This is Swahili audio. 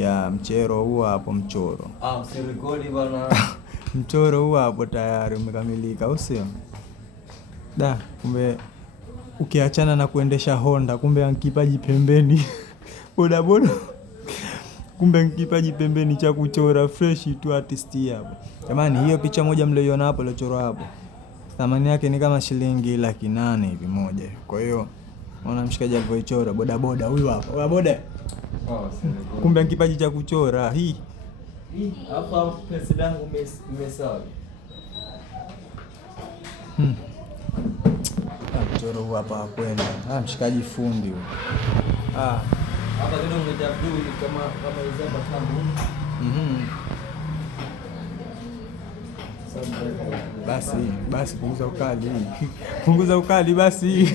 ya mchoro huo hapo, mchoro. Usirekodi bwana. Mchoro huo hapo tayari umekamilika, au sio? Kumbe ukiachana na kuendesha Honda, kumbe ankipaji pembeni. Bodaboda. Kumbe ankipaji pembeni cha kuchora fresh tu artist hapo. Jamani, hiyo picha moja mlioiona hapo iliyochorwa hapo, thamani yake ni kama shilingi 800,000 hivi moja. Kwa hiyo unaona mshikaji alivyoichora bodaboda huyu hapo. Bodaboda. Kumbe ankipaji cha kuchora hii. Hapa pesa yangu umesahau. Mchoro huu hapa kwenda. Mshikaji fundi huyu. Hapa ndio ungetabdui kama izamba tangu. Basi punguza ukali. Punguza ukali basi.